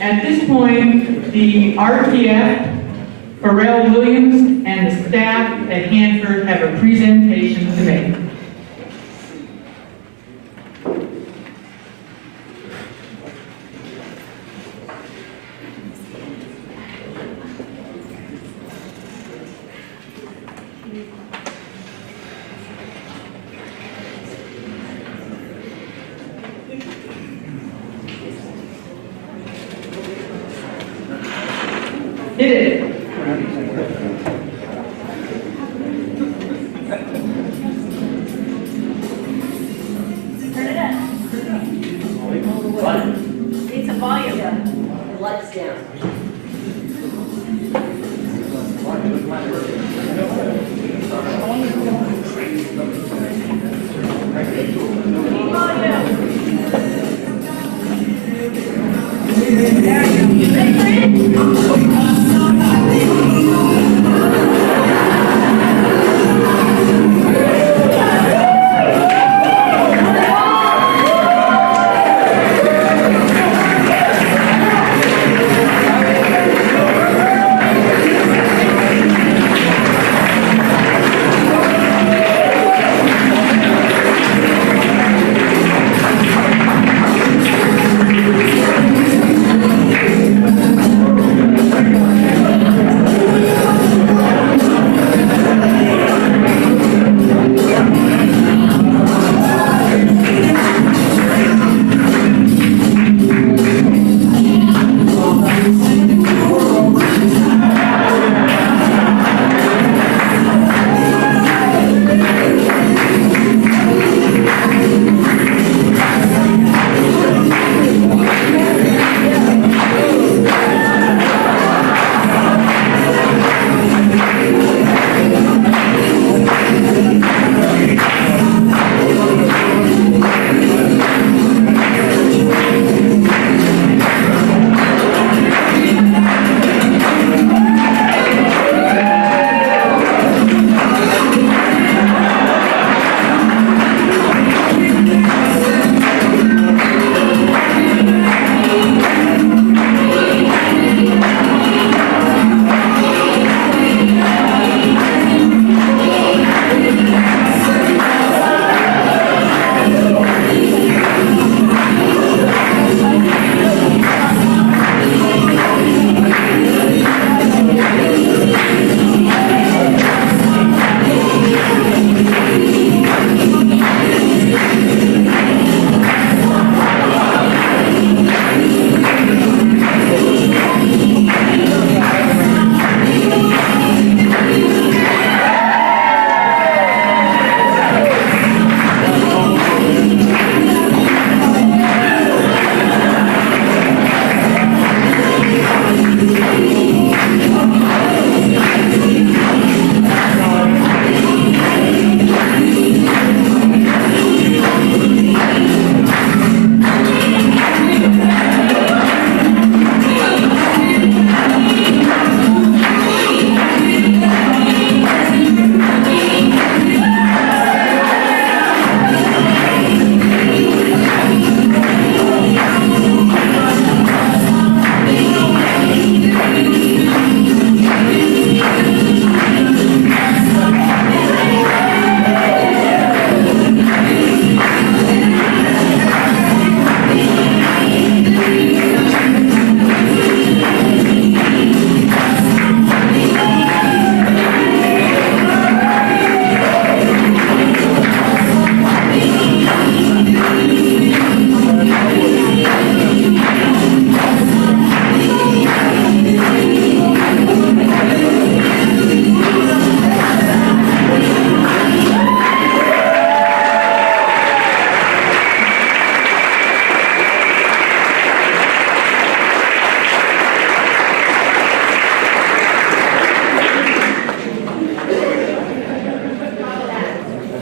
At this point, the RPF, Pharrell Williams, and the staff at Hanford have a presentation to make. Hit it. Turn it up. Need some volume. The lights down.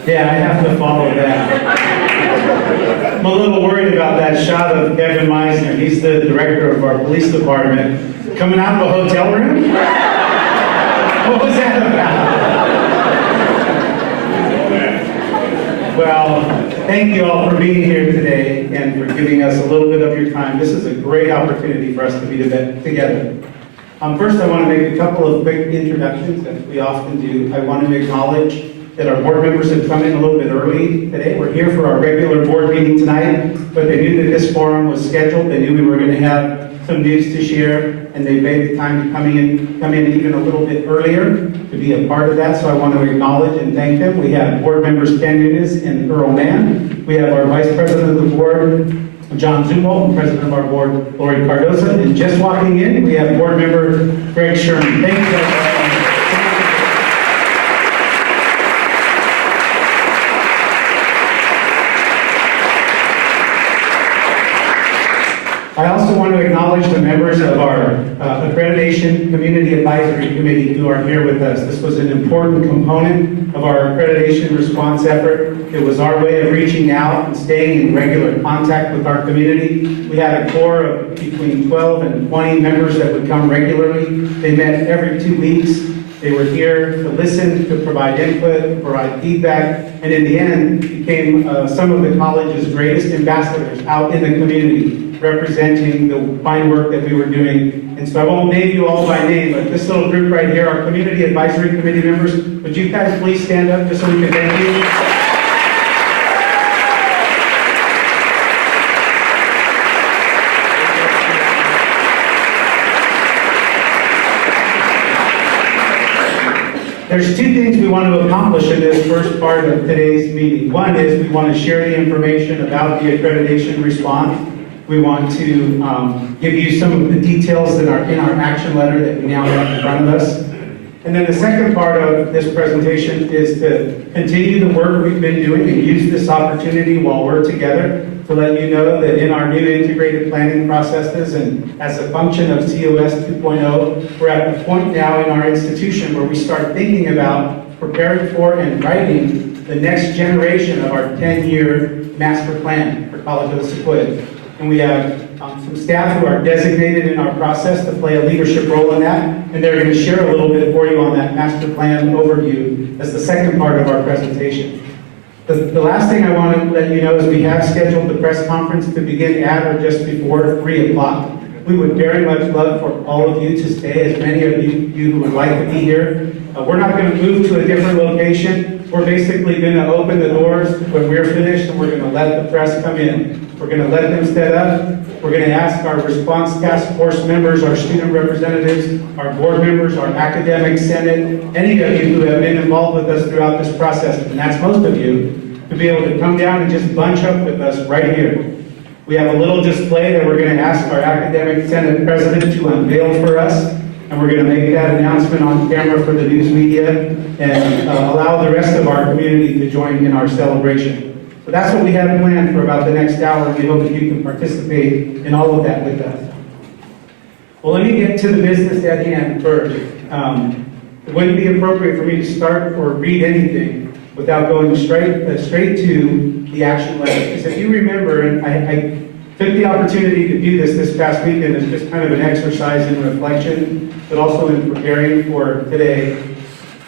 Yeah, I have to follow that. I'm a little worried about that shot of Kevin Meisner. He's the director of our police department. Coming out of a hotel room? What was that about? Well, Thank you all for being here today and for giving us a little bit of your time. This is a great opportunity for us to be together. First, I want to make a couple of quick introductions, as we often do. I want to acknowledge that our board members have come in a little bit early today. We're here for our regular board meeting tonight, but they knew that this forum was scheduled. They knew we were going to have some news to share, and they made the time to come in even a little bit earlier to be a part of that. So I want to acknowledge and thank them. We have board members Ken Nunes and Earl Mann. We have our vice president of the board, John Zumwalt, and president of our board, Lori Cardoza. And just walking in, we have board member Greg Sherman. Thank you guys. I also want to acknowledge the members of our Accreditation Community Advisory Committee who are here with us. This was an important component of our accreditation response effort. It was our way of reaching out and staying in regular contact with our community. We had a core of between 12 and 20 members that would come regularly. They met every 2 weeks. They were here to listen, to provide input, to provide feedback, and in the end became some of the college's greatest ambassadors out in the community, representing the fine work that we were doing. And so I won't name you all by name, but this little group right here, our Community Advisory Committee members, would you guys please stand up just so we can thank you? There's two things we want to accomplish in this first part of today's meeting. One is we want to share the information about the accreditation response. We want to give you some of the details that are in our action letter that we now have in front of us. And then the second part of this presentation is to continue the work we've been doing and use this opportunity while we're together to let you know that in our new integrated planning processes and as a function of COS 2.0, we're at the point now in our institution where we start thinking about preparing for and writing the next generation of our 10-year master plan for College of the Sequoias. And we have some staff who are designated in our process to play a leadership role in that, and they're going to share a little bit for you on that master plan overview as the second part of our presentation. The last thing I want to let you know is we have scheduled the press conference to begin at or just before 3 o'clock. We would very much love for all of you to stay, as many of you who would like to be here. We're not going to move to a different location. We're basically going to open the doors when we're finished, and we're going to let the press come in. We're going to let them set up. We're going to ask our response task force members, our student representatives, our board members, our academic senate, any of you who have been involved with us throughout this process, and that's most of you, to be able to come down and just bunch up with us right here. We have a little display that we're going to ask our academic senate president to unveil for us, and we're going to make that announcement on camera for the news media and allow the rest of our community to join in our celebration. So that's what we have planned for about the next hour, and we hope that you can participate in all of that with us. Well, let me get to the business at hand first. It wouldn't be appropriate for me to start or read anything without going straight to the action letter. Because if you remember, and I took the opportunity to do this past weekend as just kind of an exercise in reflection, but also in preparing for today,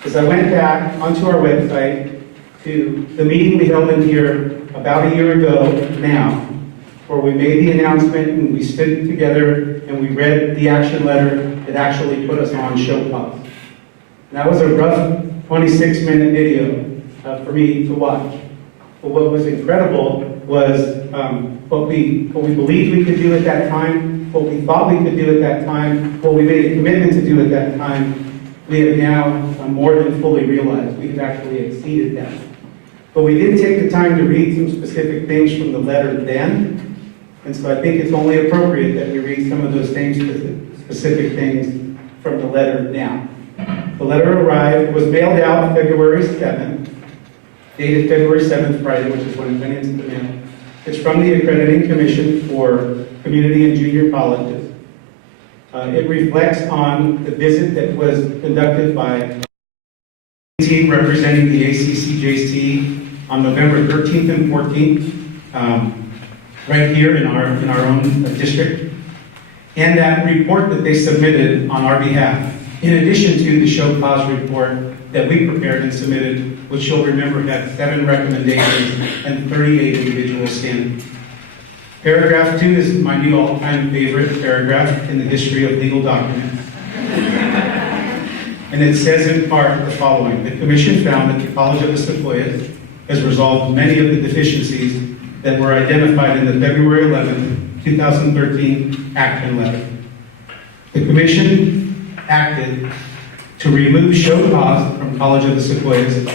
as I went back onto our website to the meeting we held in here about a year ago now, where we made the announcement and we stood together and we read the action letter that actually put us on show pause. And that was a rough 26-minute video for me to watch. But what was incredible was what we believed we could do at that time, what we thought we could do at that time, what we made a commitment to do at that time, we have now more than fully realized. We have actually exceeded that. But we did take the time to read some specific things from the letter then, and so I think it's only appropriate that we read some of those same specific things from the letter now. The letter was mailed out February 7th, dated February 7th, Friday, which is when it went into the mail. It's from the Accrediting Commission for Community and Junior Colleges. It reflects on the visit that was conducted by a team representing the ACCJC on November 13th and 14th, right here in our own district, and that report that they submitted on our behalf, in addition to the show cause report that we prepared and submitted, which you'll remember had 7 recommendations and 38 individual standards. Paragraph 2 is my new all-time favorite paragraph in the history of legal documents. And it says in part the following: the Commission found that the College of the Sequoias has resolved many of the deficiencies that were identified in the February 11, 2013 action letter. The Commission acted to remove show cause from College of the Sequoias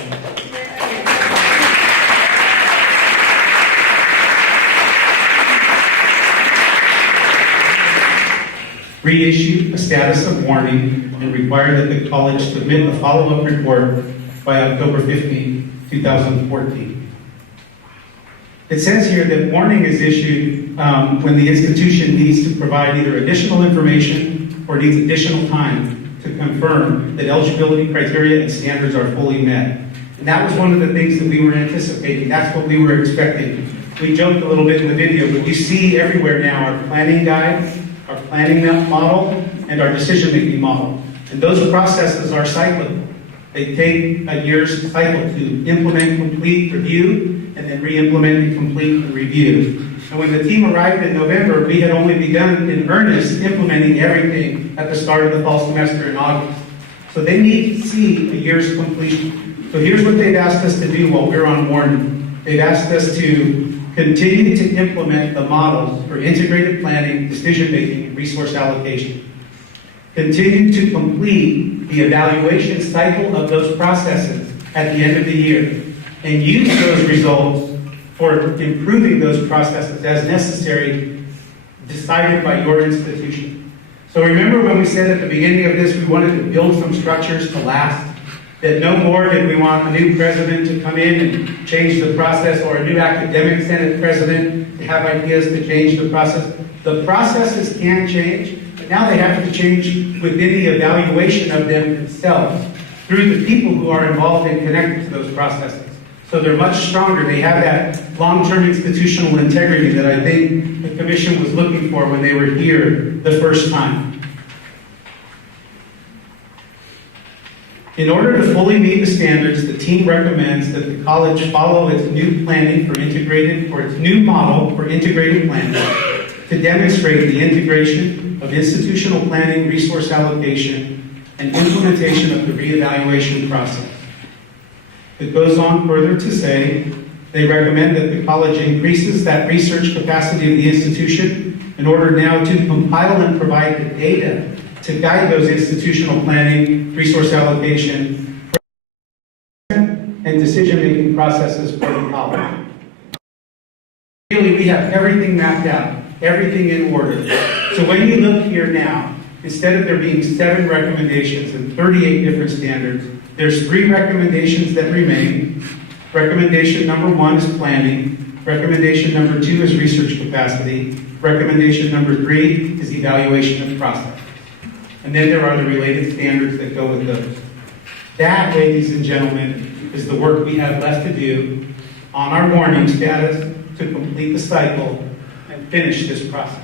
reissue a status of warning and require that the college submit a follow-up report by October 15, 2014. It says here that warning is issued when the institution needs to provide either additional information or needs additional time to confirm that eligibility criteria and standards are fully met. And that was one of the things that we were anticipating. That's what we were expecting. We joked a little bit in the video, but we see everywhere now our planning guide, our planning model, and our decision-making model. And those processes are cyclical. They take a year's cycle to implement, complete, review, and then re-implement and complete and review. And when the team arrived in November, we had only begun in earnest implementing everything at the start of the fall semester in August. So they need to see a year's completion. So here's what they've asked us to do while we're on warning. They've asked us to continue to implement the models for integrated planning, decision-making, and resource allocation. Continue to complete the evaluation cycle of those processes at the end of the year, and use those results for improving those processes as necessary, decided by your institution. So remember when we said at the beginning of this we wanted to build some structures to last? That no more did we want a new president to come in and change the process, or a new academic senate president to have ideas to change the process. The processes can change, but now they have to change within the evaluation of them themselves through the people who are involved and connected to those processes. So they're much stronger. They have that long-term institutional integrity that I think the Commission was looking for when they were here the first time. In order to fully meet the standards, the team recommends that the college follow its new planning for integrated, or its new model for integrated planning to demonstrate the integration of institutional planning, resource allocation, and implementation of the reevaluation process. It goes on further to say they recommend that the college increases that research capacity of the institution in order now to compile and provide the data to guide those institutional planning, resource allocation, and decision-making processes for the college. Really, we have everything mapped out, everything in order. So when you look here now, instead of there being 7 recommendations and 38 different standards, there's 3 recommendations that remain. Recommendation number 1 is planning. Recommendation number 2 is research capacity. Recommendation number 3 is evaluation of process. And then there are the related standards that go with those. That, ladies and gentlemen, is the work we have left to do on our warning status to complete the cycle and finish this process.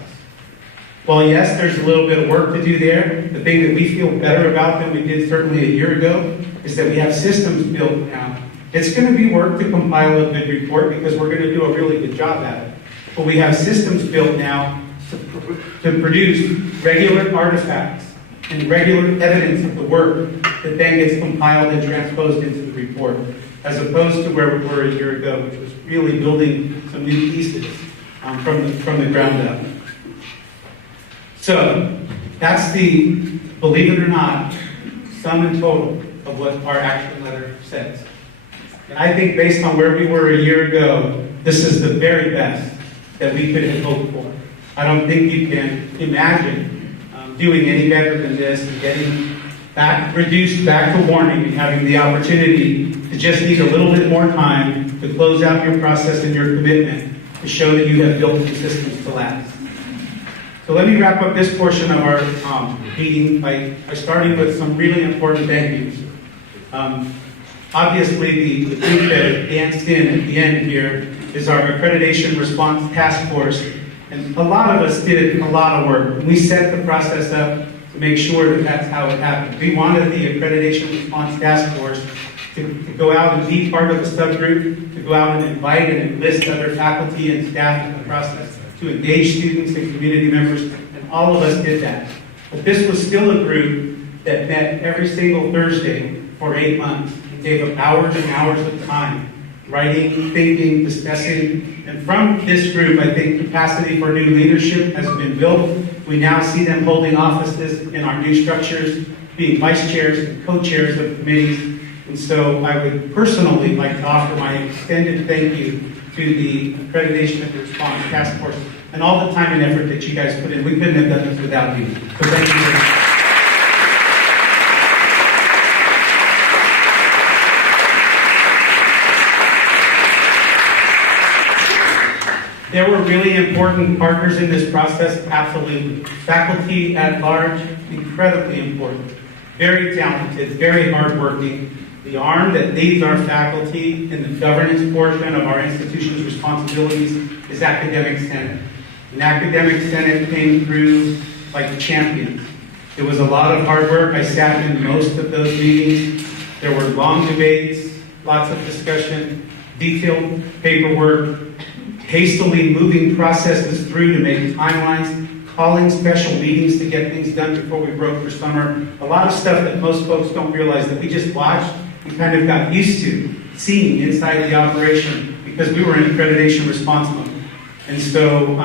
While yes, there's a little bit of work to do there, the thing that we feel better about than we did certainly a year ago is that we have systems built now. It's going to be work to compile a good report because we're going to do a really good job at it. But we have systems built now to produce regular artifacts and regular evidence of the work that then gets compiled and transposed into the report, as opposed to where we were a year ago, which was really building some new pieces from the ground up. So that's the, believe it or not, sum and total of what our action letter says. And I think based on where we were a year ago, this is the very best that we could have hoped for. I don't think you can imagine doing any better than this and getting reduced back to warning and having the opportunity to just need a little bit more time to close out your process and your commitment to show that you have built the systems to last. So let me wrap up this portion of our meeting by starting with some really important thank yous. Obviously, the group that danced in at the end here is our Accreditation Response Task Force. And a lot of us did a lot of work. We set the process up make sure that that's how it happened. We wanted the Accreditation Response Task Force to go out and be part of the subgroup, to go out and invite and enlist other faculty and staff in the process, to engage students and community members, and all of us did that. But this was still a group that met every single Thursday for 8 months. It gave up hours and hours of time, writing, thinking, discussing. And from this group, I think capacity for new leadership has been built. We now see them holding offices in our new structures, being vice chairs and co-chairs of committees. And so I would personally like to offer my extended thank you to the Accreditation and Response Task Force and all the time and effort that you guys put in. We couldn't have done this without you. So thank you very much. There were really important partners in this process, absolutely. Faculty at large, incredibly important. Very talented, very hardworking. The arm that leads our faculty in the governance portion of our institution's responsibilities is Academic Senate. And Academic Senate came through like champions. It was a lot of hard work. I sat in most of those meetings. There were long debates, lots of discussion, detailed paperwork, hastily moving processes through to make timelines, calling special meetings to get things done before we broke for summer. A lot of stuff that most folks don't realize that we just watched and kind of got used to seeing inside the operation because we were in accreditation response mode. And so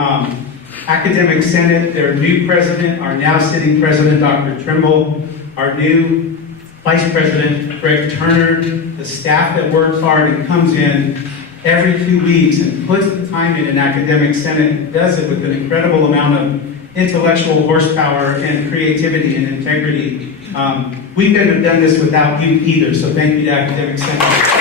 Academic Senate, their new president, our now sitting president, Dr. Trimble, our new vice president, Greg Turner, the staff that works hard and comes in every 2 weeks and puts the time in Academic Senate and does it with an incredible amount of intellectual horsepower and creativity and integrity. We couldn't have done this without you either, so thank you to Academic Senate.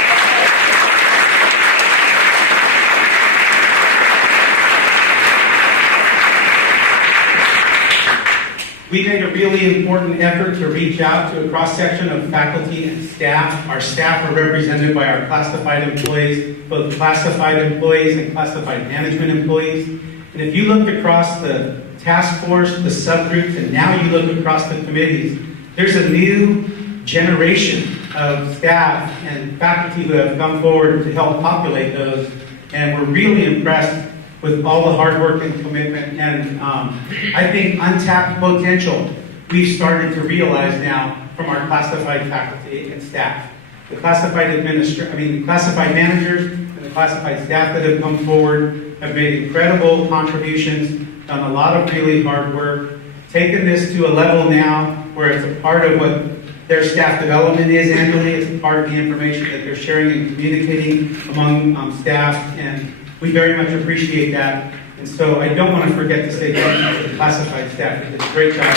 We made a really important effort to reach out to a cross-section of faculty and staff. Our staff are represented by our classified employees, both classified employees and classified management employees. And if you looked across the task force, the subgroups, and now you look across the committees, there's a new generation of staff and faculty who have come forward to help populate those. And we're really impressed with all the hard work and commitment, and I think untapped potential we've started to realize now from our classified faculty and staff. The classified classified managers and the classified staff that have come forward have made incredible contributions, done a lot of really hard work, taken this to a level now where it's a part of what their staff development is annually. It's a part of the information that they're sharing and communicating among staff, and we very much appreciate that. And so I don't want to forget to say thank you to the classified staff. They did a great job.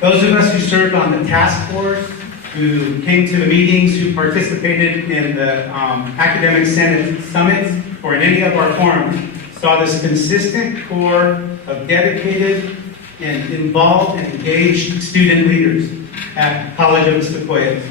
Those of us who served on the task force, who came to the meetings, who participated in the Academic Senate summits or in any of our forums, saw this consistent core of dedicated and involved and engaged student leaders at College of the Sequoias.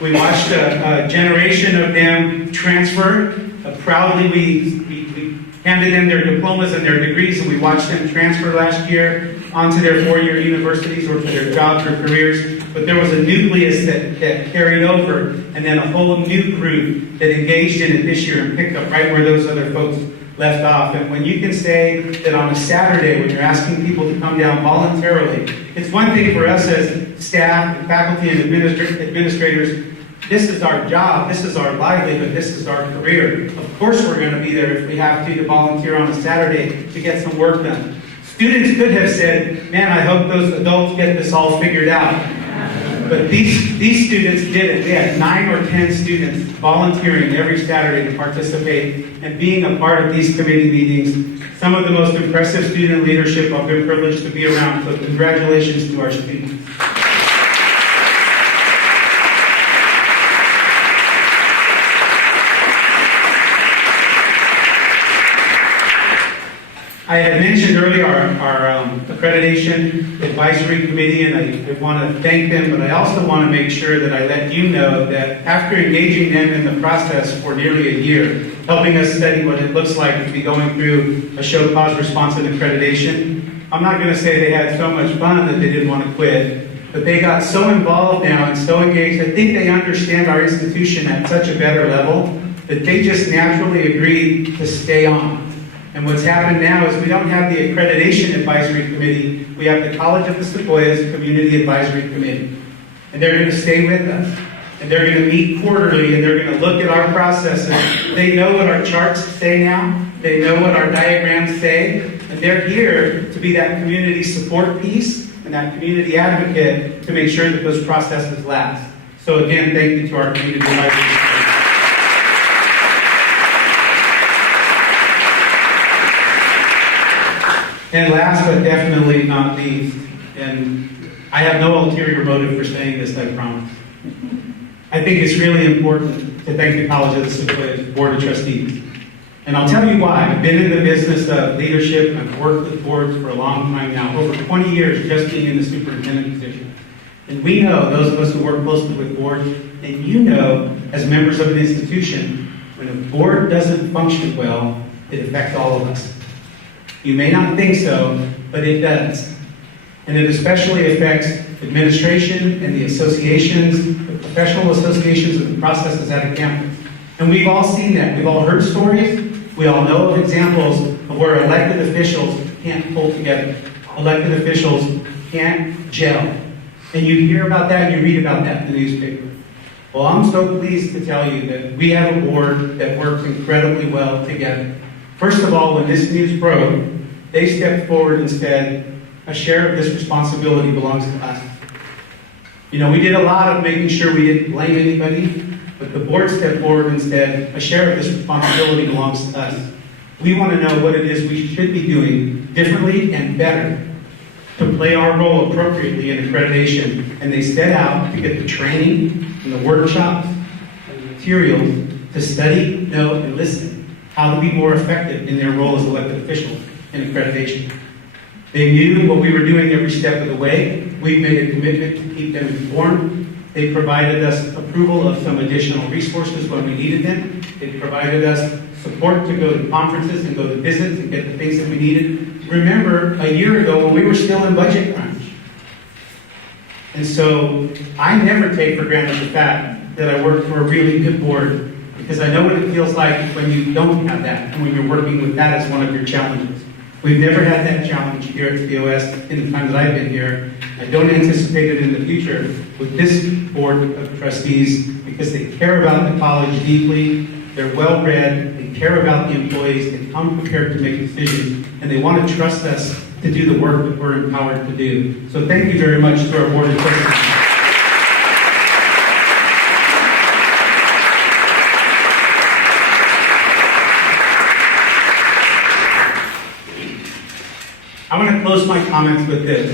We watched a generation of them transfer. Proudly, we handed them their diplomas and their degrees, and we watched them transfer last year onto their four-year universities or to their jobs or careers. But there was a nucleus that carried over, and then a whole new group that engaged in it this year and picked up right where those other folks left off. And when you can say that on a Saturday, when you're asking people to come down voluntarily, it's one thing for us as staff and faculty and administrators, this is our job, this is our livelihood, this is our career. Of course we're going to be there if we have to volunteer on a Saturday to get some work done. Students could have said, man, I hope those adults get this all figured out. But these students did it. They had 9 or 10 students volunteering every Saturday to participate and being a part of these committee meetings. Some of the most impressive student leadership I've been privileged to be around. So congratulations to our students. I had mentioned earlier our Accreditation Advisory Committee, and I want to thank them, but I also want to make sure that I let you know that after engaging them in the process for nearly a year, helping us study what it looks like to be going through a show cause response and accreditation, I'm not going to say they had so much fun that they didn't want to quit, but they got so involved now and so engaged. I think they understand our institution at such a better level that they just naturally agreed to stay on. And what's happened now is we don't have the Accreditation Advisory Committee, we have the College of the Sequoias Community Advisory Committee. And they're going to stay with us. And they're going to meet quarterly, and they're going to look at our processes. They know what our charts say now. They know what our diagrams say. And they're here to be that community support piece and that community advocate to make sure that those processes last. So again, thank you to our community advisory. And last but definitely not least, and I have no ulterior motive for saying this, I promise. I think it's really important to thank the College of the Sequoias Board of Trustees. And I'll tell you why. I've been in the business of leadership, and I've worked with boards for a long time now, over 20 years just being in the superintendent position. And we know, those of us who work closely with boards, and you know, as members of an institution, when a board doesn't function well, it affects all of us. You may not think so, but it does. And it especially affects administration and the associations, the professional associations and the processes at a campus. And we've all seen that. We've all heard stories. We all know of examples of where elected officials can't pull together. Elected officials can't gel. And you hear about that and you read about that in the newspaper. Well, I'm so pleased to tell you that we have a board that works incredibly well together. First of all, when this news broke, they stepped forward and said, a share of this responsibility belongs to us. You know, we did a lot of making sure we didn't blame anybody, but the board stepped forward and said, a share of this responsibility belongs to us. We want to know what it is we should be doing differently and better to play our role appropriately in accreditation. And they set out to get the training and the workshops and the materials to study, know, and listen how to be more effective in their role as elected officials in accreditation. They knew what we were doing every step of the way. We made a commitment to keep them informed. They provided us approval of some additional resources when we needed them. They provided us support to go to conferences and go to visits and get the things that we needed. Remember, a year ago when we were still in budget crunch. And so I never take for granted the fact that I work for a really good board, because I know what it feels like when you don't have that and when you're working with that as one of your challenges. We've never had that challenge here at COS in the time that I've been here. I don't anticipate it in the future with this board of trustees, because they care about the college deeply, they're well-read, they care about the employees, they come prepared to make decisions, and they want to trust us to do the work that we're empowered to do. So thank you very much to our board of trustees. I want to close my comments with this.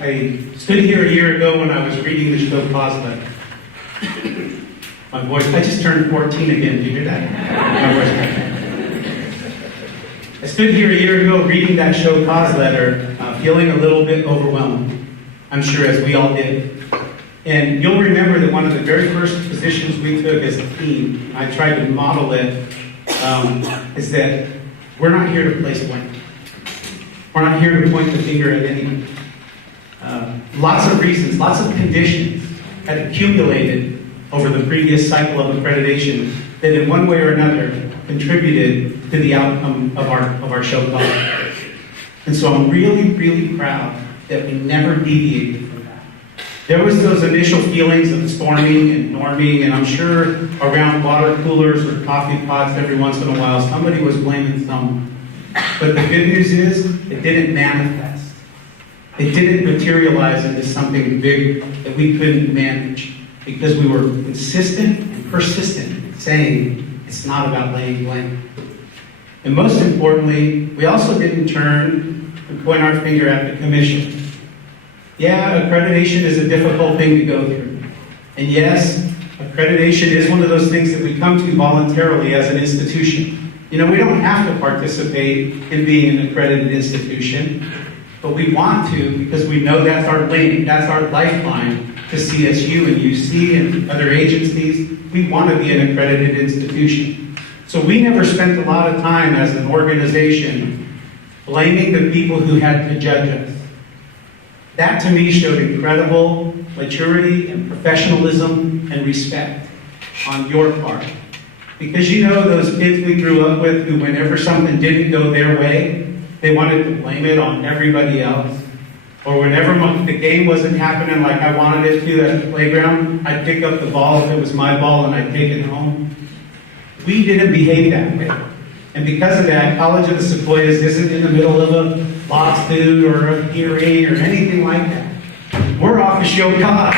I stood here a year ago when I was reading the show cause letter. My voice, I just turned 14 again, did you hear that? My voice. I stood here a year ago reading that show cause letter, feeling a little bit overwhelmed. I'm sure as we all did. And you'll remember that one of the very first positions we took as a team, I tried to model it, is that we're not here to place blame. We're not here to point the finger at anyone. Lots of reasons, lots of conditions had accumulated over the previous cycle of accreditation that in one way or another contributed to the outcome of our show cause. And so I'm really, really proud that we never deviated from that. There was those initial feelings of storming and norming, and I'm sure around water coolers or coffee pots every once in a while, somebody was blaming someone. But the good news is, it didn't manifest. It didn't materialize into something big that we couldn't manage, because we were consistent and persistent in saying it's not about laying blame. And most importantly, we also didn't turn and point our finger at the commission. Yeah, accreditation is a difficult thing to go through. And yes, accreditation is one of those things that we come to voluntarily as an institution. You know, we don't have to participate in being an accredited institution, but we want to because we know that's our link, that's our lifeline to CSU and UC and other agencies. We want to be an accredited institution. So we never spent a lot of time as an organization blaming the people who had to judge us. That to me showed incredible maturity and professionalism and respect on your part. Because you know those kids we grew up with who whenever something didn't go their way, they wanted to blame it on everybody else. Or whenever the game wasn't happening like I wanted it to at the playground, I'd pick up the ball if it was my ball and I'd take it home. We didn't behave that way. And because of that, College of the Sequoias isn't in the middle of a lawsuit or a hearing or anything like that. We're off to show cause.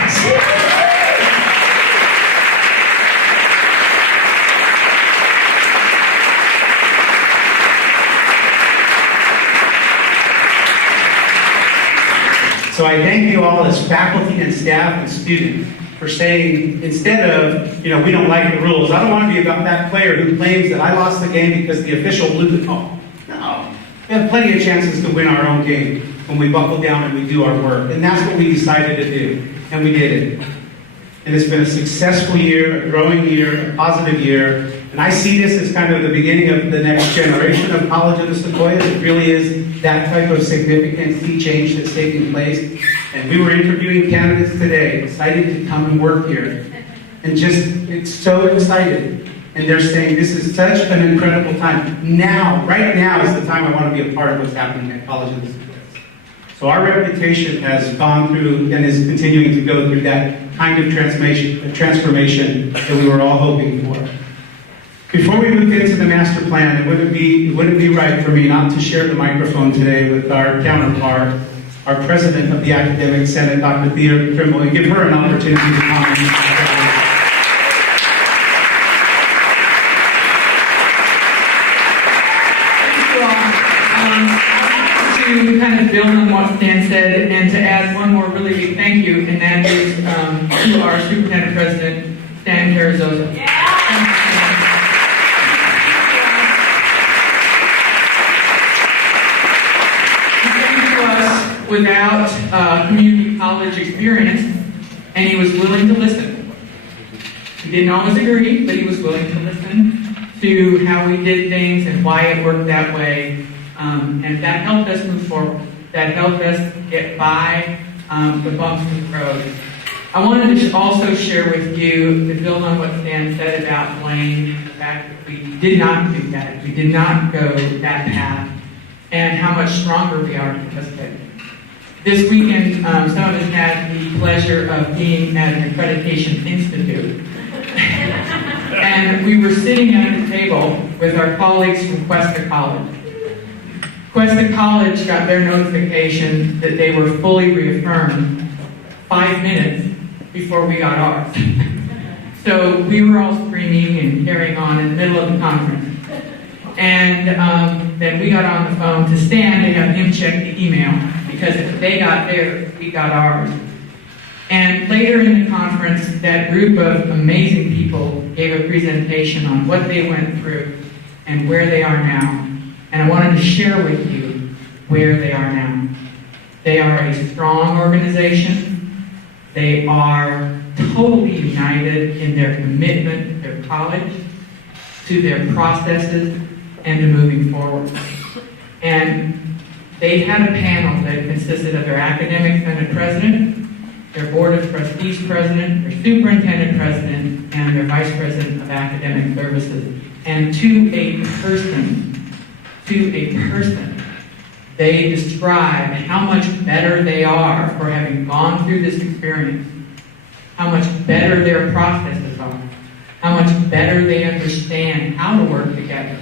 So I thank you all as faculty and staff and students for saying, instead of, you know, we don't like the rules, I don't want to be about that player who claims that I lost the game because the official blew the call. No. We have plenty of chances to win our own game when we buckle down and we do our work. And that's what we decided to do. And we did it. And it's been a successful year, a growing year, a positive year. And I see this as kind of the beginning of the next generation of College of the Sequoias. It really is that type of significant sea change that's taking place. And we were interviewing candidates today, excited to come and work here. And just, it's so excited. And they're saying, this is such an incredible time. Now, right now is the time I want to be a part of what's happening at College of the Sequoias. So our reputation has gone through and is continuing to go through that kind of transformation that we were all hoping for. Before we move into the master plan, it wouldn't be right for me not to share the microphone today with our counterpart, our president of the Academic Senate, Dr. Thea Trimble, and give her an opportunity to comment. To kind of build on what Stan said and to add one more really big thank you, and that is to our superintendent president, Stan Carrizosa. Without community college experience, and he was willing to listen. He didn't always agree, but he was willing to listen to how we did things and why it worked that way. And that helped us move forward. That helped us get by the bumps in the road. I wanted to also share with you, to build on what Stan said about blame, the fact that we did not do that. We did not go that path, and how much stronger we are because of it. This weekend, some of us had the pleasure of being at an Accreditation Institute. And we were sitting at the table with our colleagues from Cuesta College. Cuesta College got their notification that they were fully reaffirmed 5 minutes before we got ours. So we were all screaming and carrying on in the middle of the conference. And then we got on the phone to Stan to have him check the email, because if they got theirs, we got ours. And later in the conference, that group of amazing people gave a presentation on what they went through and where they are now. And I wanted to share with you where they are now. They are a strong organization. They are totally united in their commitment to their college, to their processes, and to moving forward. And they had a panel that consisted of their academic senate president, their board of trustees president, their superintendent president, and their vice president of academic services. And to a person, they describe how much better they are for having gone through this experience, how much better their processes are, how much better they understand how to work together,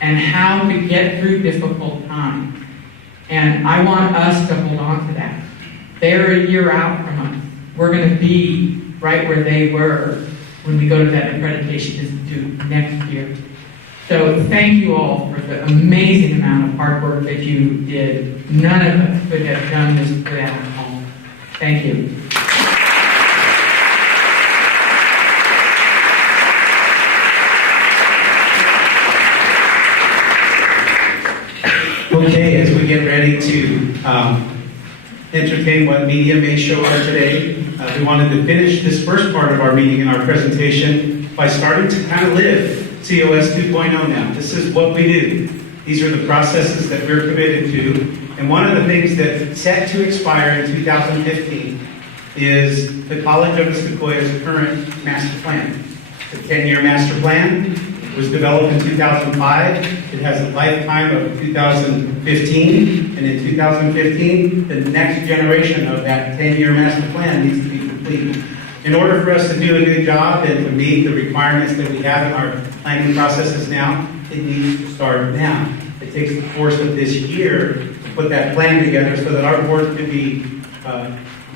and how to get through difficult times. And I want us to hold on to that. They're a year out from us. We're going to be right where they were when we go to that Accreditation Institute next year. So thank you all for the amazing amount of hard work that you did. None of us could have done this without all. Thank you. get ready to entertain what media may show up today. We wanted to finish this first part of our meeting and our presentation by starting to kind of live COS 2.0 now. This is what we do. These are the processes that we're committed to. And one of the things that's set to expire in 2015 is the College of the Sequoia's current master plan. The 10-year master plan was developed in 2005. It has a lifetime of 2015. And in 2015, the next generation of that 10-year master plan needs to be complete. In order for us to do a good job and to meet the requirements that we have in our planning processes now, it needs to start now. It takes the course of this year to put that plan together so that our board can be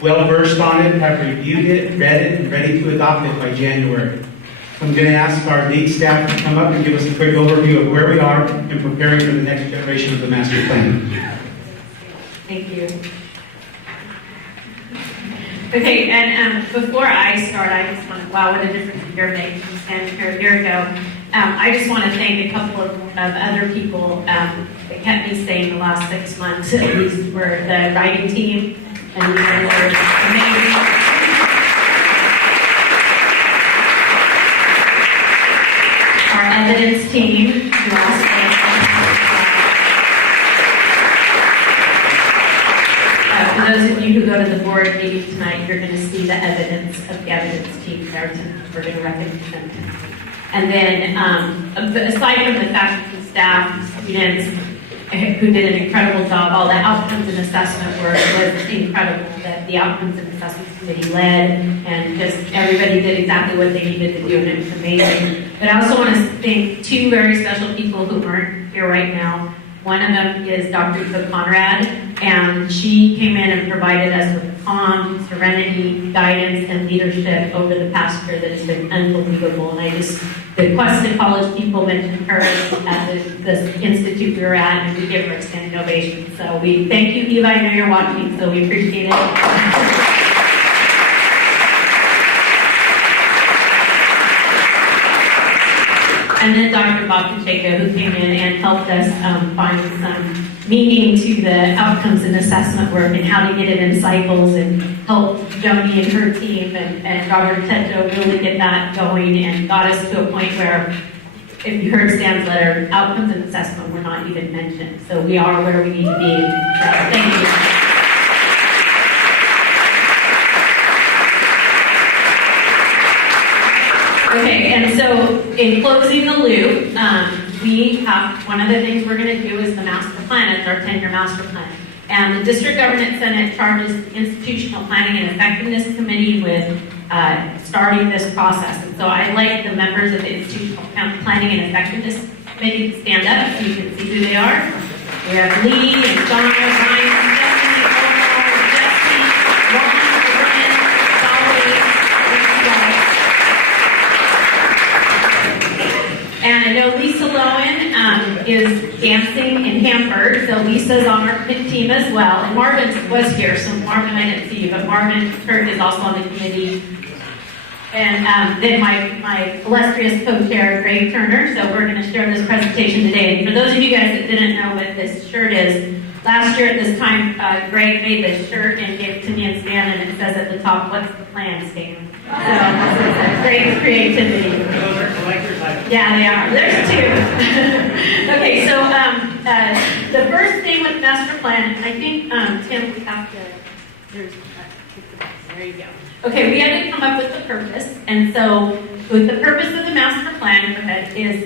well-versed on it, have reviewed it, read it, and ready to adopt it by January. So I'm going to ask our lead staff to come up and give us a quick overview of where we are in preparing for the next generation of the master plan. Thank you. Okay, and before I start, I just want to, wow, what a difference a year makes from standing here a year ago. I just want to thank a couple of other people that kept me sane the last 6 months. These were the writing team, and these were amazing. Our evidence team, who also for those of you who go to the board meeting tonight, you're going to see the evidence of the evidence team there tonight. We're going to recognize them. And then, aside from the faculty, staff, students who did an incredible job, all the outcomes and assessment work was incredible. That the outcomes and assessment committee led, and just everybody did exactly what they needed to do, and it was amazing. But I also want to thank two very special people who aren't here right now. One of them is Dr. Eva Conrad, and she came in and provided us with calm, serenity, guidance, and leadership over the past year that has been unbelievable. And the Quested College people mentioned her at the institute we were at, and we give her a standing ovation. So we thank you, Eva. I know you're watching, so we appreciate it. And then Dr. Bob Pacheco, who came in and helped us find some meaning to the outcomes and assessment work and how to get it in cycles, and helped Joni and her team and Robert Teto really get that going, and got us to a point where, if you heard Stan's letter, outcomes and assessment were not even mentioned. So we are where we need to be. So thank you. Okay, and so in closing the loop, we have, one of the things we're going to do is the master plan. It's our 10-year master plan. And the District Governance Senate charges the Institutional Planning and Effectiveness Committee with starting this process. And so I'd like the members of the Institutional Planning and Effectiveness Committee to stand up so you can see who they are. We have Lee and Donna, Ryan, Stephanie, Omar, Jesse, Ron, Corinne, Dolly, and I know Lisa Lowen is dancing in Hanford, so Lisa's on our team as well. And Marvin was here, so Marvin, I didn't see you, but Marvin Kurt is also on the committee. And then my illustrious co-chair, Greg Turner. So we're going to share this presentation today. And for those of you guys that didn't know what this shirt is, last year at this time, Greg made this shirt and gave it to me and Stan, and it says at the top, "What's the plan, Stan?" So great creativity. Those are collector's items. Yeah, they are. There's two. Okay, so the first thing with master plan, and I think, Tim, we have to, there you go. Okay, we had to come up with the purpose, and so with the purpose of the master plan, is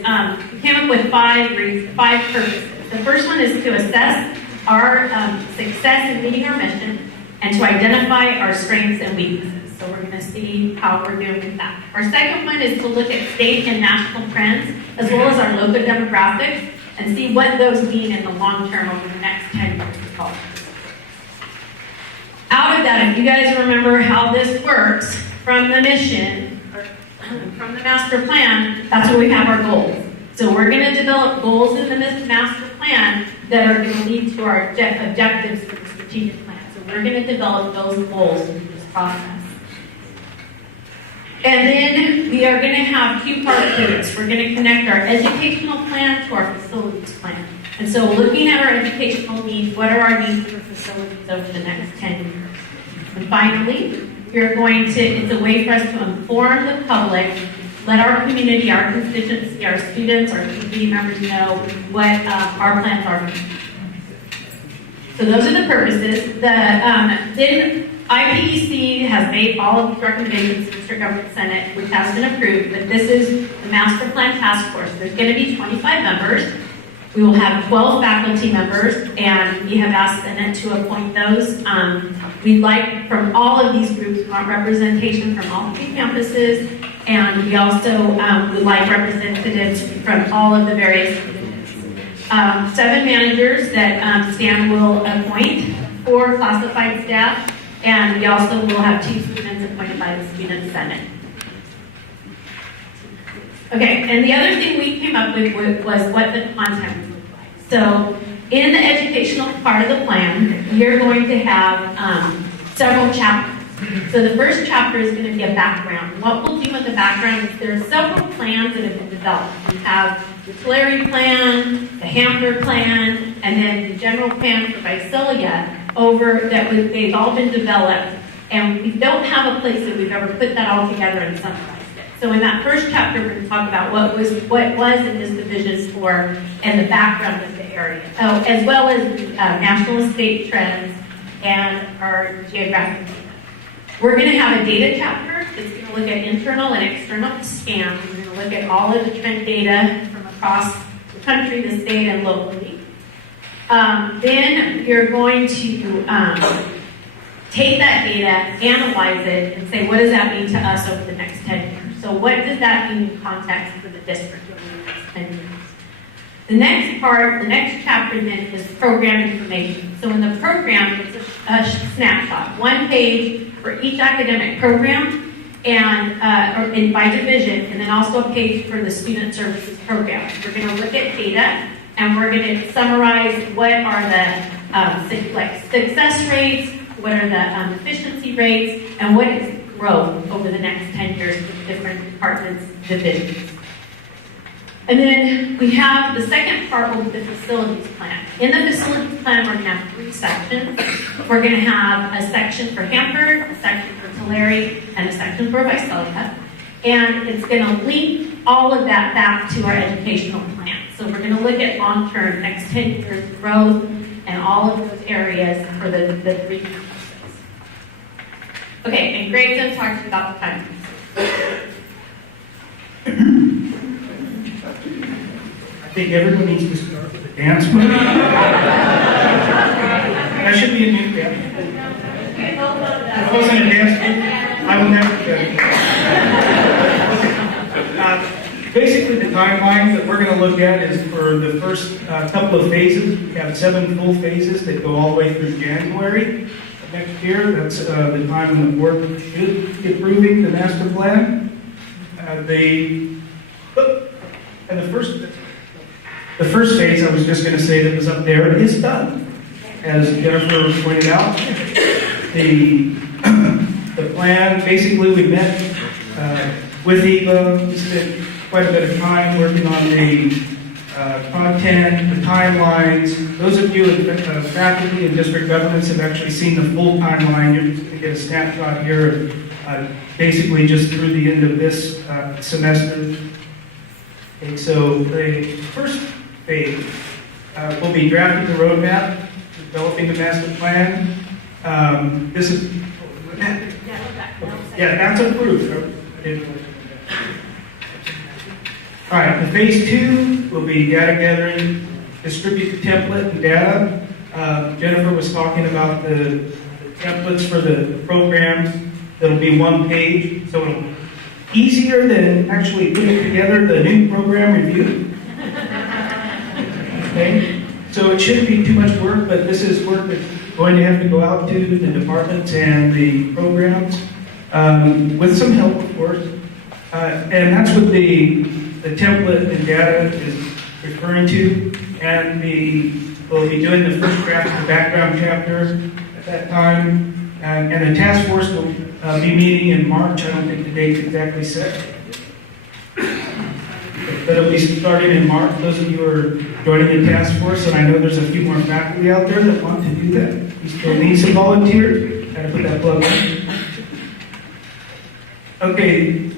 we came up with five purposes. The first one is to assess our success in meeting our mission and to identify our strengths and weaknesses. So we're going to see how we're doing with that. Our second one is to look at state and national trends, as well as our local demographics, and see what those mean in the long term over the next 10 years of college. Out of that, if you guys remember how this works, from the mission, or from the master plan, that's where we have our goals. So we're going to develop goals in the master plan that are going to lead to our objectives for the strategic plan. So we're going to develop those goals through this process. And then we are going to have two parts to this. We're going to connect our educational plan to our facilities plan. And so looking at our educational needs, what are our needs for facilities over the next 10 years? And finally, it's a way for us to inform the public, let our community, our constituency, our students, our community members know what our plans are. So those are the purposes. Then IPEC has made all of the recommendations to the District Government Senate, which has been approved, but this is the Master Plan Task Force. There's going to be 25 members. We will have 12 faculty members, and we have asked Senate to appoint those. We'd like from all of these groups, we want representation from all three campuses, and we also would like representatives from all of the various units. 7 managers that Stan will appoint, 4 classified staff, and we also will have 2 students appointed by the Student Senate. Okay, and the other thing we came up with was what the content would look like. So in the educational part of the plan, we are going to have several chapters. So the first chapter is going to be a background. What we'll do with the background is there are several plans that have been developed. We have the Tulare plan, the Hamper plan, and then the general plan for Visalia they've all been developed, and we don't have a place that we've ever put that all together and summarized it. So in that first chapter, we're going to talk about what was in this division for and the background of the area, as well as national and state trends and our geographic data. We're going to have a data chapter that's going to look at internal and external scans. We're going to look at all of the trend data from across the country, the state, and locally. Then you're going to take that data, analyze it, and say, what does that mean to us over the next 10 years? So what does that mean in context for the district over the next 10 years? The next chapter then is program information. So in the program, it's a snapshot, 1 page for each academic program and by division, and then also a page for the student services program. We're going to look at data, and we're going to summarize what are the success rates, what are the efficiency rates, and what is growth over the next 10 years with different departments, divisions. And then we have the second part will be the facilities plan. In the facilities plan, we're going to have 3 sections. We're going to have a section for Hanford, a section for Tulare, and a section for Visalia. And it's going to link all of that back to our educational plan. So we're going to look at long-term, next 10 years growth, and all of those areas for the 3 campuses. Okay, and Greg's going to talk to you about the time. I think everyone needs to start with a dance move. That should be a new dance. If it wasn't a dance move, I would never do it. Basically, the timeline that we're going to look at is for the first couple of phases. We have 7 full phases that go all the way through January of next year. That's the time when the board should be approving the master plan. The first phase, I was just going to say that was up there, is done. As Jennifer pointed out, the plan, basically we met with EVA, we spent quite a bit of time working on the content, the timelines. Those of you in faculty and district governments have actually seen the full timeline. You're just going to get a snapshot here, basically just through the end of this semester. And so the first phase will be drafting the roadmap, developing the master plan. This is, that's approved. All right, the phase 2 will be data gathering, distribute the template and data. Jennifer was talking about the templates for the programs. That'll be 1 page, so it'll easier than actually putting together the new program review. Okay, so it shouldn't be too much work, but this is work that's going to have to go out to the departments and the programs with some help, of course. And that's what the template and data is referring to. And we'll be doing the first draft of the background chapter at that time. And the task force will be meeting in March. I don't think the date's exactly set. But it'll be starting in March. Those of you who are joining the task force, and I know there's a few more faculty out there that want to do that. We still need some volunteers. Gotta put that plug in. Okay,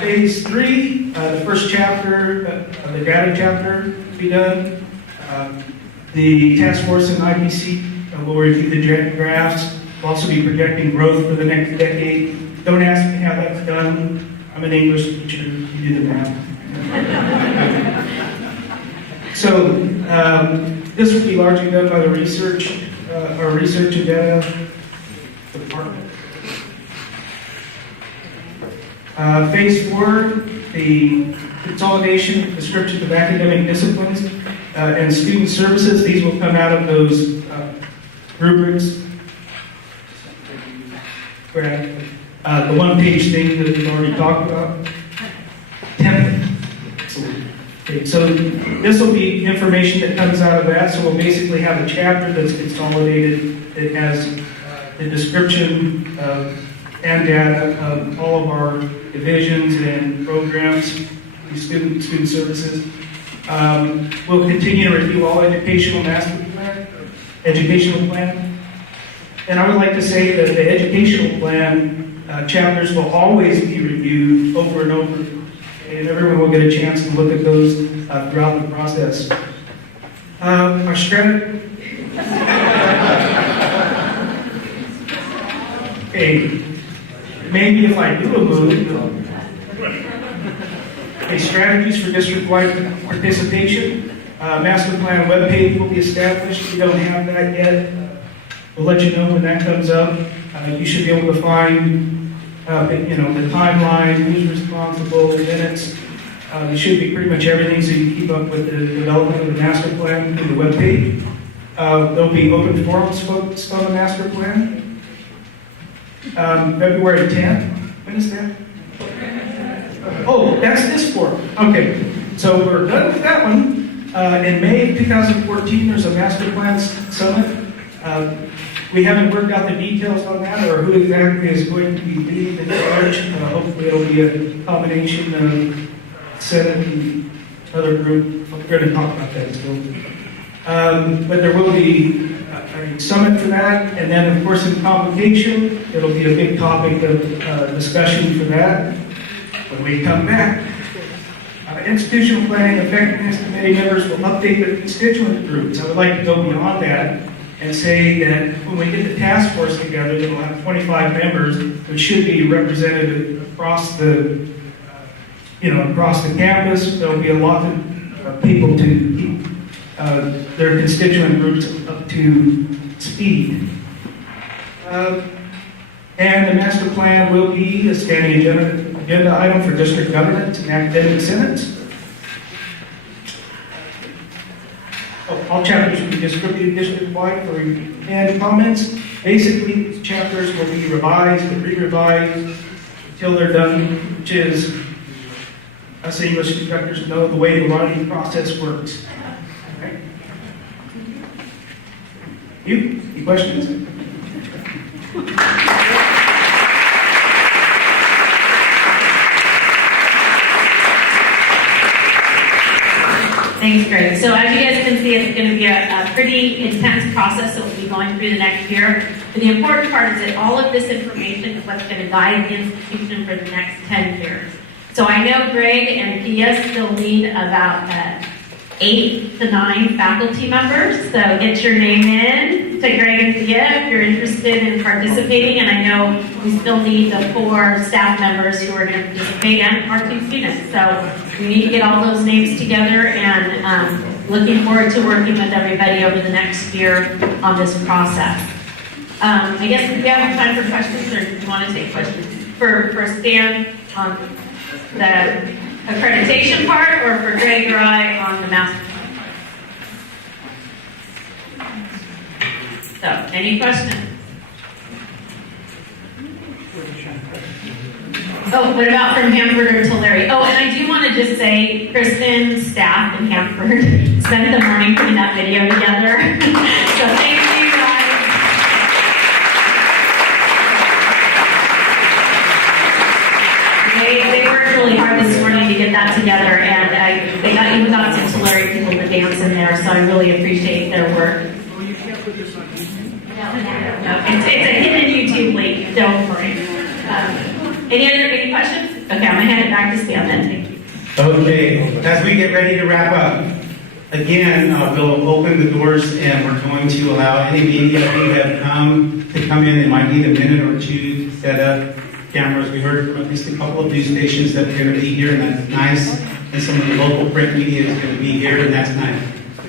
phase 3, the first chapter of the data chapter will be done. The task force and IPC will review the graphs. We'll also be projecting growth for the next decade. Don't ask me how that's done. I'm an English teacher. You do the math. So this will be largely done by the research and data department. Phase 4, the consolidation, description of academic disciplines and student services. These will come out of those rubrics. The one-page thing that we've already talked about. Template. Okay, so this will be information that comes out of that. So we'll basically have a chapter that's consolidated that has the description and data of all of our divisions and programs, student services. We'll continue to review all educational plan. And I would like to say that the educational plan chapters will always be reviewed over and over, and everyone will get a chance to look at those throughout the process. Our strategy. Okay, maybe if I do a move, okay, strategies for district-wide participation. Master plan webpage will be established. We don't have that yet. We'll let you know when that comes up. You should be able to find, the timeline, who's responsible, minutes. It should be pretty much everything, so you can keep up with the development of the master plan through the webpage. There'll be open forums focused on the master plan. February 10th. When is that? Oh, that's this forum. Okay, so we're done with that one. In May 2014, there's a master plan summit. We haven't worked out the details on that or who exactly is going to be leading the charge. Hopefully it'll be a combination of Senate and other group. We're going to talk about that still. But there will be a summit for that. And then, of course, in convocation, it'll be a big topic of discussion for that when we come back. Institutional Planning Effectiveness Committee members will update their constituent groups. I would like to go beyond that and say that when we get the task force together, it'll have 25 members, which should be represented across the, across the campus. There'll be a lot of people to keep their constituent groups up to speed. And the master plan will be a standing agenda item for district governance and academic senates. All chapters will be distributed district-wide for and comments. Basically, these chapters will be revised and re-revised until they're done, which is, us English instructors know the way the writing process works. Okay? Any questions? Thanks, Greg. So as you guys can see, it's going to be a pretty intense process that we'll be going through the next year. But the important part is that all of this information is what's going to guide the institution for the next 10 years. So I know Greg and Pia still need about 8 to 9 faculty members. So get your name in to Greg and Pia if you're interested in participating. And I know we still need the 4 staff members who are going to participate and our 2 students. So we need to get all those names together, and looking forward to working with everybody over the next year on this process. I guess if you have time for questions, or if you want to take questions for Stan on the accreditation part, or for Greg or I on the master plan. So, any questions? Oh, what about from Hanford or Tulare? Oh, and I do want to just say, Kristen, staff in Hanford spent the morning putting that video together. So thank you guys. They worked really hard this morning to get that together, and grateful to dance in there, so I really appreciate their work. No, it's a hidden YouTube link, don't worry. Any questions? Okay, I'm gonna hand it back to Stan then, thank you. Okay, as we get ready to wrap up, again, we'll open the doors and we're going to allow any media who have come to come in. They might need a minute or two to set up cameras. We heard from at least a couple of news stations that are going to be here, and that's nice. And some of the local print media is going to be here, and that's nice.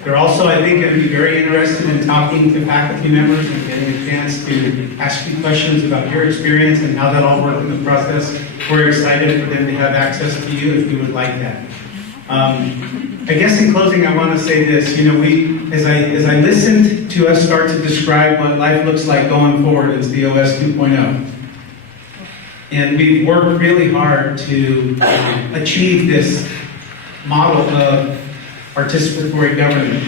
They're also, I think, going to be very interested in talking to faculty members and getting a chance to ask you questions about your experience and how that all worked in the process. We're excited for them to have access to you if you would like that. I guess in closing, I want to say this. You know, as I listened to us start to describe what life looks like going forward as the OS 2.0, and we've worked really hard to achieve this model of participatory government.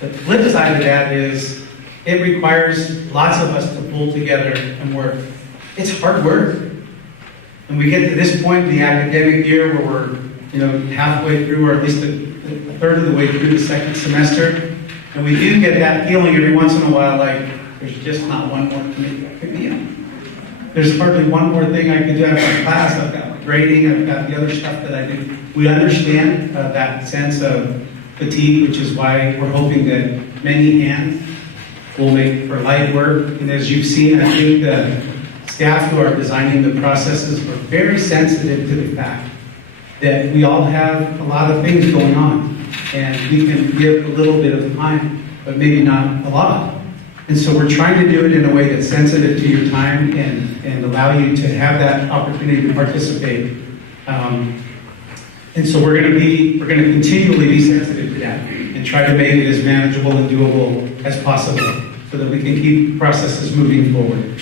The flip side of that is it requires lots of us to pull together and work. It's hard work. And we get to this point in the academic year where we're, you know, halfway through, or at least a third of the way through the second semester, and we do get that feeling every once in a while, like there's just not one more committee I could be on. There's hardly one more thing I could do. I've got class, I've got my grading, I've got the other stuff that I do. We understand that sense of fatigue, which is why we're hoping that many hands will make for light work. And as you've seen, I think the staff who are designing the processes are very sensitive to the fact that we all have a lot of things going on, and we can give a little bit of time, but maybe not a lot. And so we're trying to do it in a way that's sensitive to your time and allow you to have that opportunity to participate. And so we're going to continually be sensitive to that and try to make it as manageable and doable as possible so that we can keep processes moving forward.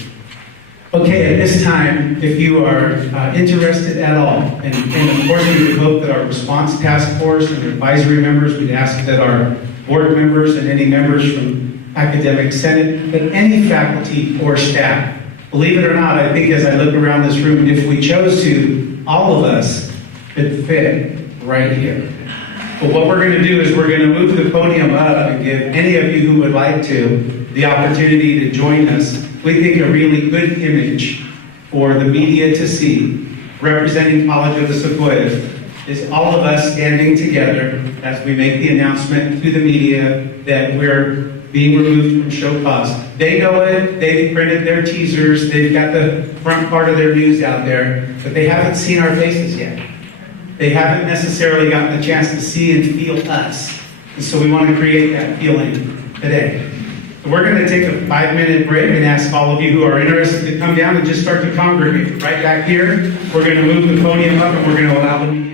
Okay, at this time, if you are interested at all, and of course we would hope that our response task force and advisory members, we'd ask that our board members and any members from Academic Senate, that any faculty or staff, believe it or not, I think as I look around this room, if we chose to, all of us could fit right here. But what we're going to do is we're going to move the podium up and give any of you who would like to the opportunity to join us. We think a really good image for the media to see, representing College of the Sequoias, is all of us standing together as we make the announcement to the media that we're being removed from show cause. They know it, they've printed their teasers, they've got the front part of their news out there, but they haven't seen our faces yet. They haven't necessarily gotten a chance to see and feel us. And so we want to create that feeling today. So we're going to take a 5-minute break and ask all of you who are interested to come down and just start to congregate right back here. We're going to move the podium up and we're going to allow them